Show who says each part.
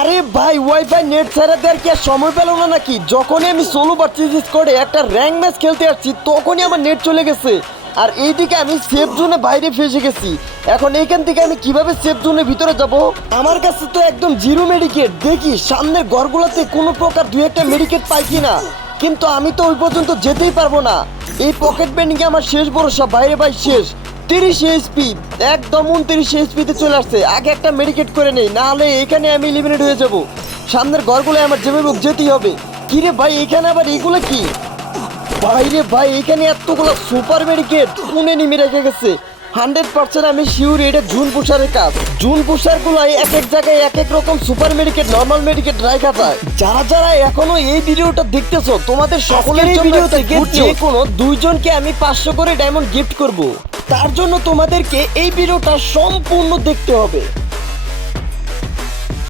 Speaker 1: আরে ভাই wifi net ছাড়া দেওয়ার কি আর সময় পেল না নাকি? যখনই আমি সোলো পারচেজ করে একটা র্যাঙ্ক ম্যাচ খেলতে আসছি, তখনই আমার নেট চলে গেছে। আর এইদিকে আমি সেফ জোনে বাইরে ফেসে গেছি। এখন এইখান থেকে আমি কীভাবে সেফ জোনের ভিতরে যাব? আমার কাছে তো একদম জিরো মেডিকেট দেখি, সামনের ঘরগুলোতে কোনো প্রকার দুই একটা মেডিকেট পাই কিনা। কিন্তু আমি তো ওই পর্যন্ত যেতেই পারব না। এই পকেট ব্যান্ডিংয়ে আমার শেষ ভরসা, বাইরে ভাই, শেষ। তিরিশ এইচপি একদম উনত্রিশ এইচপিতে চলে আসছে। আগে একটা মেডিকেট করে নেই না হলে এখানে আমি এলিমিনেট হয়ে যাব। সামনের ঘরগুলো আমার যেভাবে যেতেই হবে। কিরে ভাই এখানে আবার এগুলো কি? বাইরে ভাই এখানে এতগুলো সুপার মেডিকেট পুনে নিমে রেখে গেছে। হান্ড্রেড পার্সেন্ট আমি শিওর এটা জুন পুষারের কাজ। জুন পুষারগুলো এক এক জায়গায় এক এক রকম সুপার মেডিকেট নর্মাল মেডিকেট রাখা যায়। যারা যারা এখনও এই ভিডিওটা দেখতেছো তোমাদের সকলের ভিডিওতে
Speaker 2: ভিডিওতে
Speaker 1: যে কোনো দুইজনকে আমি পাঁচশো করে ডায়মন্ড গিফট করব। তার জন্য তোমাদেরকে এই ভিডিওটা সম্পূর্ণ দেখতে হবে।